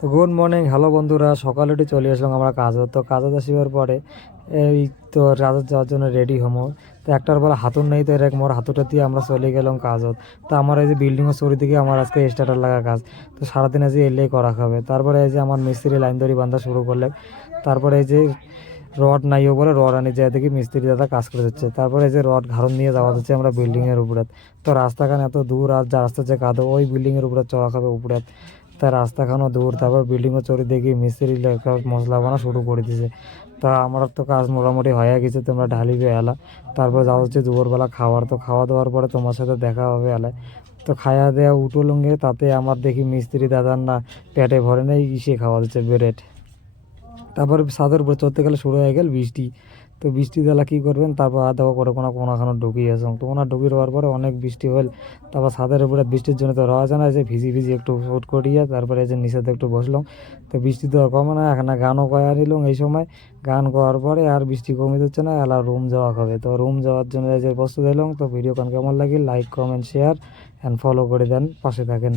তো good morning, hello বন্ধুরা। সকালে উঠে চলে আসলাম আমরা কাজত। তো কাজত আসিবার পরে এই তো কাজত যাওয়ার জন্য রেডি হমো। তো একটার বলে হাতুর নেই, তো এরকম মোর হাতুটা দিয়ে আমরা চলে গেলাম কাজত। তো আমার এই যে বিল্ডিংয়ের চুরি দিকে আমার আজকে স্টার্টার লাগা কাজ। তো সারাদিন আজ এলেই করা হবে। তারপরে এই যে আমার মিস্ত্রি লাইন ধরি বান্ধা শুরু করলে। তারপরে এই যে রড নাইও বলে রড আনি যায় দেখি মিস্ত্রি দাদা কাজ করে যাচ্ছে। তারপরে এই যে রড ঘাড়ন নিয়ে যাওয়া যাচ্ছে আমরা বিল্ডিংয়ের উপরে। তো রাস্তাখান এত দূর, আর যা রাস্তা যে কাঁদো ওই বিল্ডিংয়ের উপরে চড়া খাবে উপরে। তার রাস্তাখানও দূর, তারপর বিল্ডিংও চড়ে দেখি মিস্ত্রি লেখা মশলা বানা শুরু করে দিছে। তা আমার তো কাজ মোটামুটি হয়ে গেছে, তোমরা ঢালিবে এলা। তারপর যাওয়া হচ্ছে দুপুরবেলা খাওয়ার। তো খাওয়া দাওয়ার পরে তোমার সাথে দেখা হবে এলায়। তো খাওয়া দেওয়া উঠো লঙ্গে, তাতে আমার দেখি মিস্ত্রি দাদার না পেটে ভরে নেই, ইসে খাওয়া যাচ্ছে ব্রেড। তারপরে ছাদের উপরে চড়তে গেলে শুরু হয়ে গেল বৃষ্টি। তো বৃষ্টি দিলা কী করবেন, তারপর দেওয়া করে কোনাখানো ঢুকিয়ে আসুন। তো ওনার ঢুকিয়ে দেওয়ার পরে অনেক বৃষ্টি হল। তারপর ছাদের উপরে বৃষ্টির জন্য তো রওয়া যায় না, যে ভিজি ভিজি একটু শুট করিয়া তারপরে এই যে নিচেতে একটু বসলাম। তো বৃষ্টি তো আর কমে না, এখানে গানও কয়া নিলাম এই সময়। গান করার পরে আর বৃষ্টি কমে যাচ্ছে না, এলা রুম যাওয়া হবে। তো রুম যাওয়ার জন্য এই যে প্রস্তুত এলাম। তো ভিডিও কেমন লাগে, like comment share and follow করে দেন, পাশে থাকেন।